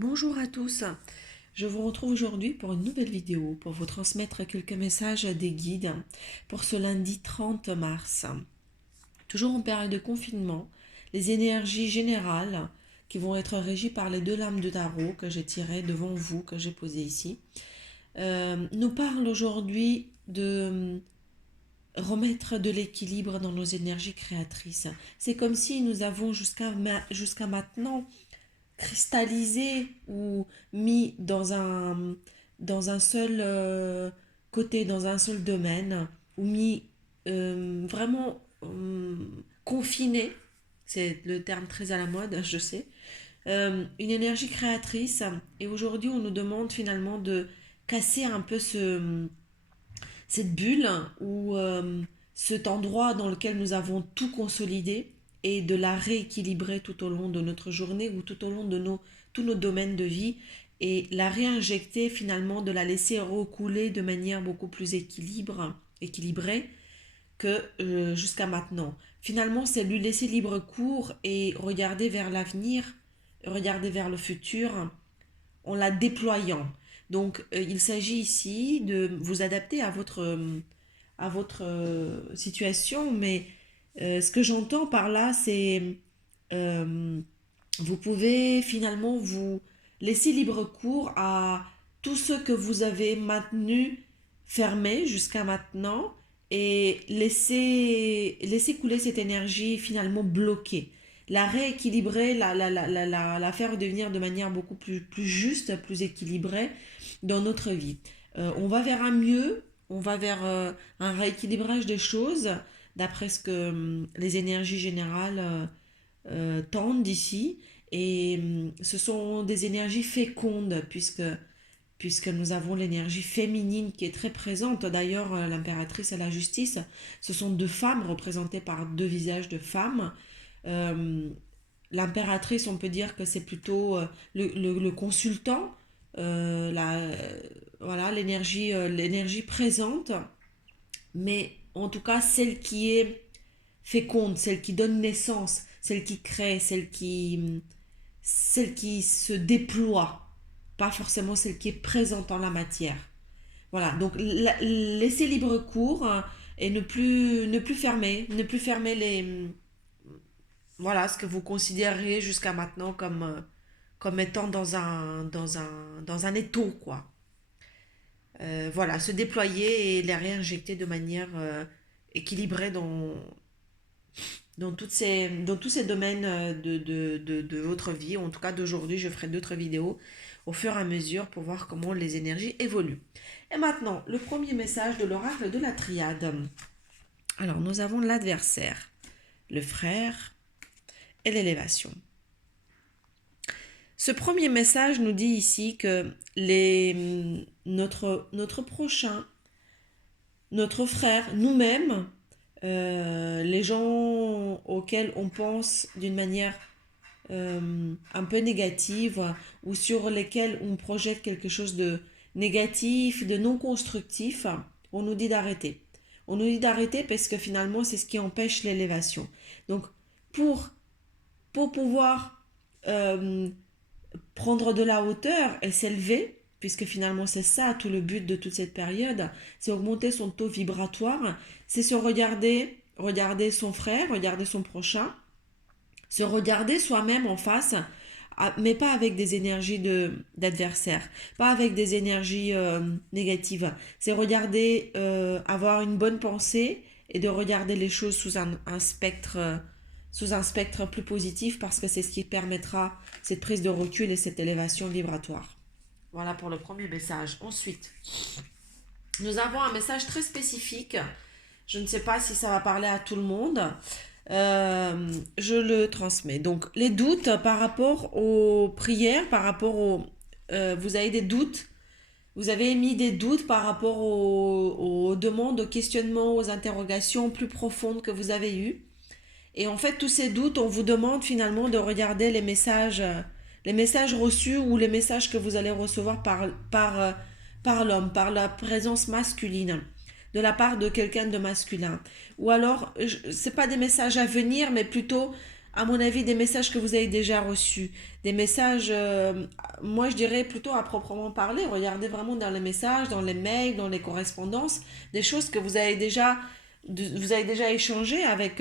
Bonjour à tous, je vous retrouve aujourd'hui pour une nouvelle vidéo pour vous transmettre quelques messages des guides pour ce lundi 30 mars. Toujours en période de confinement, les énergies générales qui vont être régies par les deux lames de tarot que j'ai tirées devant vous, que j'ai posées ici, nous parlent aujourd'hui de remettre de l'équilibre dans nos énergies créatrices. C'est comme si nous avons jusqu'à maintenant cristallisé ou mis dans un seul côté, dans un seul domaine, ou mis vraiment confiné, c'est le terme très à la mode, je sais, une énergie créatrice. Et aujourd'hui, on nous demande finalement de casser un peu cette bulle ou cet endroit dans lequel nous avons tout consolidé et de la rééquilibrer tout au long de notre journée ou tout au long de tous nos domaines de vie et la réinjecter finalement, de la laisser recouler de manière beaucoup plus équilibrée que jusqu'à maintenant. Finalement, c'est lui laisser libre cours et regarder vers l'avenir, regarder vers le futur en la déployant. Donc, il s'agit ici de vous adapter à votre situation, mais ce que j'entends par là, c'est euh, vous pouvez finalement vous laisser libre cours à tout ce que vous avez maintenu fermé jusqu'à maintenant et laisser couler cette énergie finalement bloquée. La rééquilibrer, la faire devenir de manière beaucoup plus juste, plus équilibrée dans notre vie. On va vers un mieux, on va vers un rééquilibrage des choses, d'après ce que les énergies générales tendent d'ici. Et ce sont des énergies fécondes, puisque nous avons l'énergie féminine qui est très présente. D'ailleurs, l'impératrice et la justice, ce sont deux femmes représentées par deux visages de femmes. Euh, L'impératrice, on peut dire que c'est plutôt le consultant, voilà, l'énergie présente, mais en tout cas celle qui est féconde, celle qui donne naissance, celle qui crée, celle qui se déploie, pas forcément celle qui est présente en la matière. Voilà, donc laisser libre cours et ne plus fermer voilà, ce que vous considérez jusqu'à maintenant comme étant dans un étau, quoi. Voilà, se déployer et les réinjecter de manière équilibrée dans tous ces domaines de votre vie. En tout cas, d'aujourd'hui, je ferai d'autres vidéos au fur et à mesure pour voir comment les énergies évoluent. Et maintenant, le premier message de l'oracle de la triade. Alors, nous avons l'adversaire, le frère et l'élévation. Ce premier message nous dit ici que notre prochain, notre frère, nous-mêmes, les gens auxquels on pense d'une manière un peu négative ou sur lesquels on projette quelque chose de négatif, de non constructif, on nous dit d'arrêter. On nous dit d'arrêter parce que finalement, c'est ce qui empêche l'élévation. Donc, pour, pour pouvoir euh, prendre de la hauteur et s'élever, puisque finalement c'est ça tout le but de toute cette période, c'est augmenter son taux vibratoire, c'est se regarder son frère, regarder son prochain, se regarder soi-même en face, mais pas avec des énergies d'adversaire, pas avec des énergies négatives. C'est regarder, avoir une bonne pensée et de regarder les choses sous un spectre plus positif, parce que c'est ce qui permettra cette prise de recul et cette élévation vibratoire. Voilà pour le premier message. Ensuite, nous avons un message très spécifique. Je ne sais pas si ça va parler à tout le monde. Je le transmets. Donc, les doutes par rapport aux prières, par rapport aux... vous avez des doutes, vous avez émis des doutes par rapport aux demandes, aux questionnements, aux interrogations plus profondes que vous avez eues. Et en fait, tous ces doutes, on vous demande finalement de regarder les messages reçus ou les messages que vous allez recevoir par l'homme, par la présence masculine, de la part de quelqu'un de masculin. Ou alors, ce n'est pas des messages à venir, mais plutôt à mon avis, des messages que vous avez déjà reçus. Des messages, moi je dirais plutôt à proprement parler. Regardez vraiment dans les messages, dans les mails, dans les correspondances, des choses que vous avez déjà échangé avec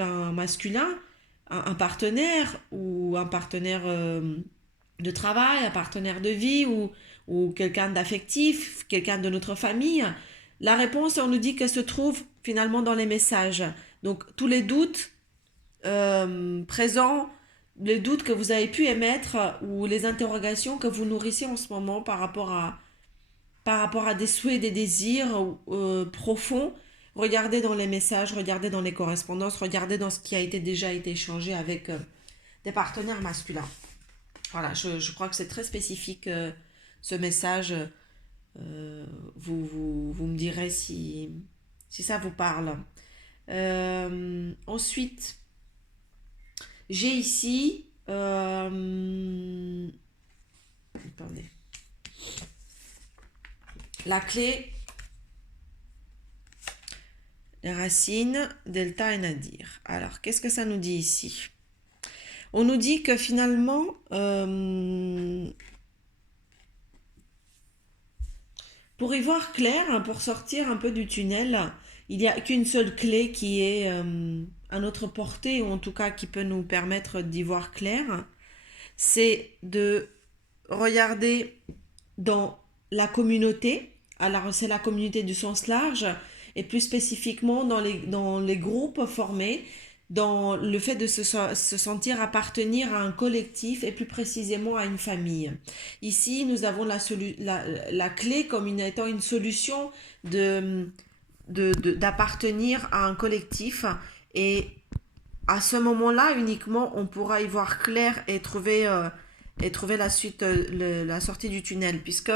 un masculin, un partenaire ou un partenaire de travail, un partenaire de vie ou quelqu'un d'affectif, quelqu'un de notre famille. La réponse, on nous dit qu'elle se trouve finalement dans les messages. Donc tous les doutes présents, les doutes que vous avez pu émettre ou les interrogations que vous nourrissez en ce moment par rapport à des souhaits, des désirs profonds, regardez dans les messages, regardez dans les correspondances, regardez dans ce qui a déjà été échangé avec des partenaires masculins. Voilà, je crois que c'est très spécifique ce message. Vous me direz si ça vous parle. Ensuite, j'ai ici... attendez. La clé, les racines, delta et nadir. Alors, qu'est-ce que ça nous dit ici? On nous dit que finalement, pour y voir clair, hein, pour sortir un peu du tunnel, il n'y a qu'une seule clé qui est à notre portée, ou en tout cas qui peut nous permettre d'y voir clair. C'est de regarder dans la communauté, alors c'est la communauté du sens large, et plus spécifiquement dans les groupes formés, dans le fait de se sentir appartenir à un collectif et plus précisément à une famille. Ici, nous avons la clé comme étant une solution d'appartenir à un collectif, et à ce moment-là uniquement on pourra y voir clair et trouver la suite, la sortie du tunnel, puisque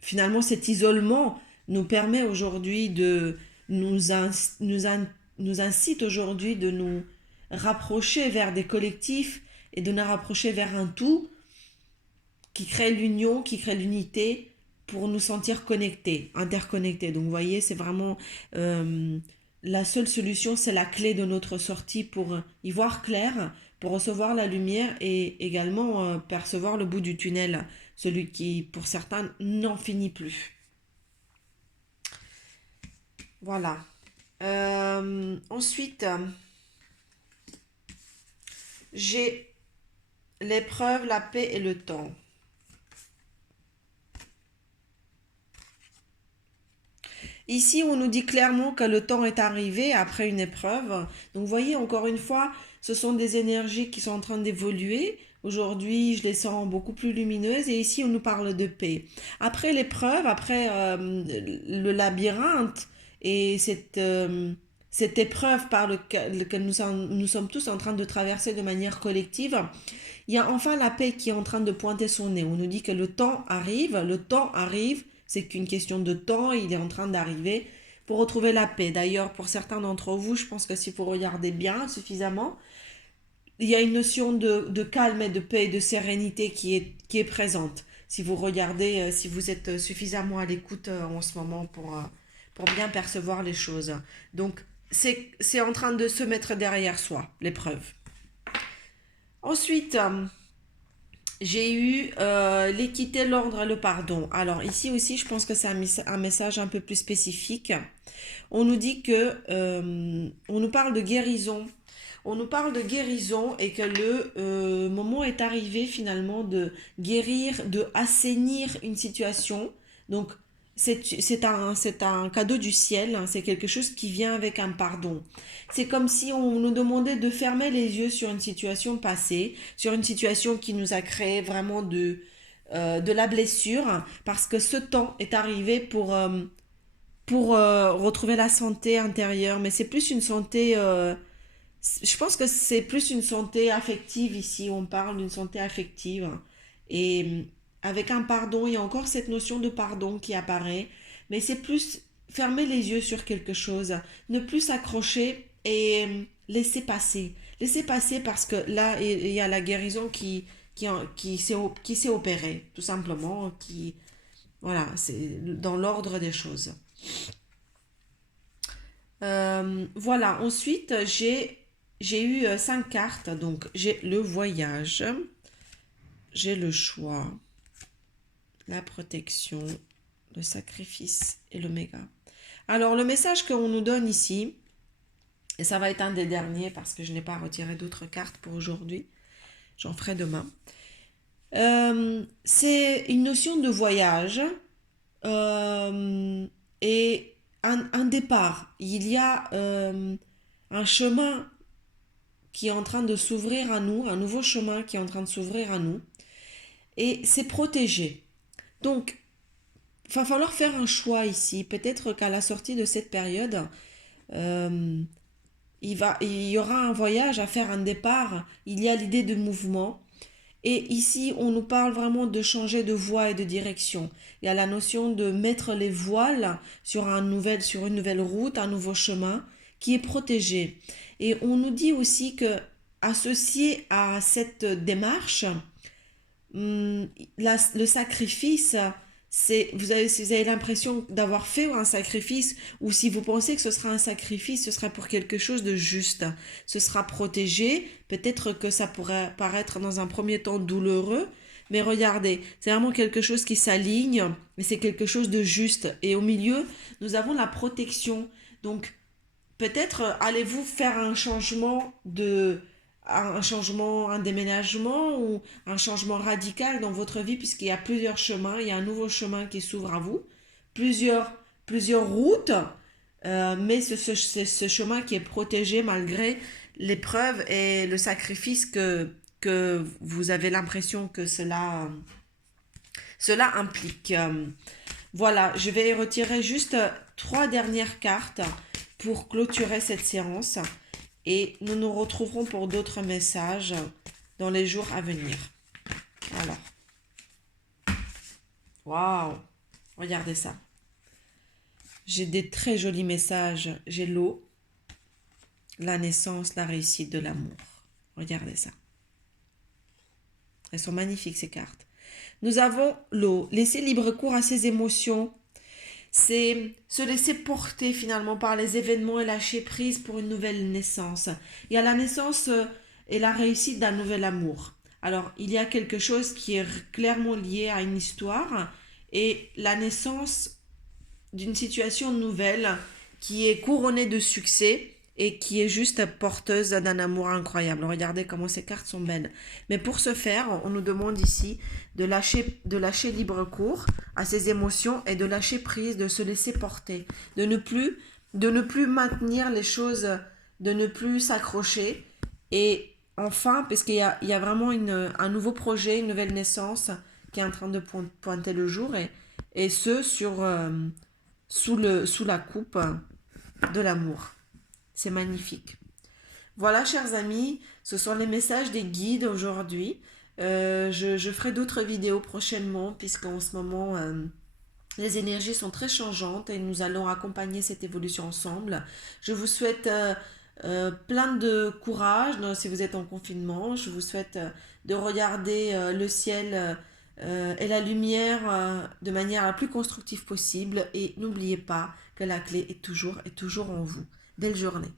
finalement cet isolement nous permet aujourd'hui nous incite aujourd'hui de nous rapprocher vers des collectifs et de nous rapprocher vers un tout qui crée l'union, qui crée l'unité pour nous sentir connectés, interconnectés. Donc vous voyez, c'est vraiment la seule solution, c'est la clé de notre sortie pour y voir clair, pour recevoir la lumière et également percevoir le bout du tunnel, celui qui pour certains n'en finit plus. Voilà. Ensuite, j'ai l'épreuve, la paix et le temps. Ici, on nous dit clairement que le temps est arrivé après une épreuve. Donc, vous voyez, encore une fois, ce sont des énergies qui sont en train d'évoluer. Aujourd'hui, je les sens beaucoup plus lumineuses. Et ici, on nous parle de paix. Après l'épreuve, après le labyrinthe et cette épreuve par laquelle nous sommes tous en train de traverser de manière collective, il y a enfin la paix qui est en train de pointer son nez. On nous dit que le temps arrive, c'est qu'une question de temps, il est en train d'arriver pour retrouver la paix. D'ailleurs, pour certains d'entre vous, je pense que si vous regardez bien suffisamment, il y a une notion de calme et de paix et de sérénité qui est présente. Si vous regardez, si vous êtes suffisamment à l'écoute en ce moment pour bien percevoir les choses. Donc, c'est en train de se mettre derrière soi, l'épreuve. Ensuite, j'ai eu l'équité, l'ordre et le pardon. Alors ici aussi, je pense que c'est un message un peu plus spécifique. On nous dit que, on nous parle de guérison. On nous parle de guérison et que le moment est arrivé finalement de guérir, de assainir une situation. Donc c'est un cadeau du ciel, hein, c'est quelque chose qui vient avec un pardon. C'est comme si on nous demandait de fermer les yeux sur une situation passée, sur une situation qui nous a créé vraiment de la blessure, parce que ce temps est arrivé pour retrouver la santé intérieure, mais c'est plus une santé... je pense que c'est plus une santé affective ici, on parle d'une santé affective. Et avec un pardon, il y a encore cette notion de pardon qui apparaît, mais c'est plus fermer les yeux sur quelque chose, ne plus s'accrocher et laisser passer. Laisser passer parce que là, il y a la guérison qui s'est opérée, tout simplement, voilà, c'est dans l'ordre des choses. Voilà, ensuite j'ai eu 5 cartes. Donc j'ai le voyage, j'ai le choix, la protection, le sacrifice et l'oméga. Alors le message qu'on nous donne ici, et ça va être un des derniers parce que je n'ai pas retiré d'autres cartes pour aujourd'hui, j'en ferai demain. C'est une notion de voyage et un départ. Il y a un chemin qui est en train de s'ouvrir à nous, un nouveau chemin qui est en train de s'ouvrir à nous, et c'est protégé. Donc, il va falloir faire un choix ici. Peut-être qu'à la sortie de cette période, euh, il y aura un voyage à faire, un départ. Il y a l'idée de mouvement. Et ici, on nous parle vraiment de changer de voie et de direction. Il y a la notion de mettre les voiles sur une nouvelle route, un nouveau chemin qui est protégé. Et on nous dit aussi que, associé à cette démarche, le sacrifice, si vous avez l'impression d'avoir fait un sacrifice, ou si vous pensez que ce sera un sacrifice, ce sera pour quelque chose de juste. Ce sera protégé. Peut-être que ça pourrait paraître dans un premier temps douloureux, mais regardez, c'est vraiment quelque chose qui s'aligne, mais c'est quelque chose de juste. Et au milieu, nous avons la protection. Donc, peut-être allez-vous faire un déménagement ou un changement radical dans votre vie puisqu'il y a plusieurs chemins, il y a un nouveau chemin qui s'ouvre à vous, plusieurs, plusieurs routes, mais ce chemin qui est protégé malgré l'épreuve et le sacrifice que vous avez l'impression que cela implique. Voilà, je vais retirer juste 3 dernières cartes pour clôturer cette séance et nous nous retrouverons pour d'autres messages dans les jours à venir. Alors, waouh, regardez ça. J'ai des très jolis messages. J'ai l'eau, la naissance, la réussite de l'amour. Regardez ça. Elles sont magnifiques ces cartes. Nous avons l'eau, laisser libre cours à ses émotions. C'est se laisser porter finalement par les événements et lâcher prise pour une nouvelle naissance. Il y a la naissance et la réussite d'un nouvel amour. Alors, il y a quelque chose qui est clairement lié à une histoire et la naissance d'une situation nouvelle qui est couronnée de succès et qui est juste porteuse d'un amour incroyable. Regardez comment ces cartes sont belles. Mais pour ce faire, on nous demande ici de lâcher libre cours à ses émotions et de lâcher prise, de se laisser porter, de ne plus maintenir les choses, de ne plus s'accrocher. Et enfin, parce qu'il y a vraiment un nouveau projet, une nouvelle naissance qui est en train de pointer le jour et ce sous la coupe de l'amour. C'est magnifique. Voilà, chers amis, ce sont les messages des guides aujourd'hui. Je ferai d'autres vidéos prochainement, puisqu'en ce moment, les énergies sont très changeantes et nous allons accompagner cette évolution ensemble. Je vous souhaite plein de courage si vous êtes en confinement. Je vous souhaite de regarder le ciel et la lumière de manière la plus constructive possible. Et n'oubliez pas que la clé est toujours en vous. Belle journée.